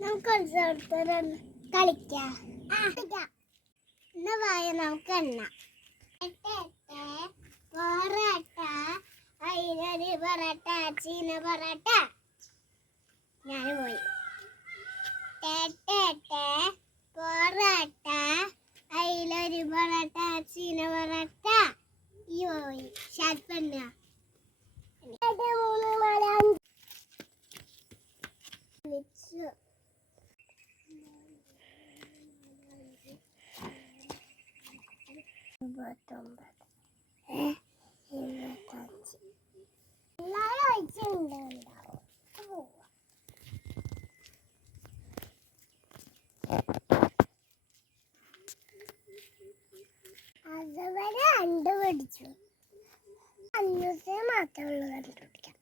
നമുക്ക് കളിക്കാം. എന്നാ വായ നമുക്ക് എണ്ണ. പൊറോട്ട, അയിലൊരു പൊറോട്ട, ചീന പൊറോട്ട. ഞാൻ പോയി. പൊറോട്ട, അയിലൊരു പൊറോട്ട, ചീന പൊറോട്ട. ഈ പോയി ഷർപ്പണ്ണ. അതുവരെ കണ്ടുപിടിച്ചു. 5 ദിവസം മാത്രമേ ഉള്ളൂ കണ്ടുപിടിക്കാൻ.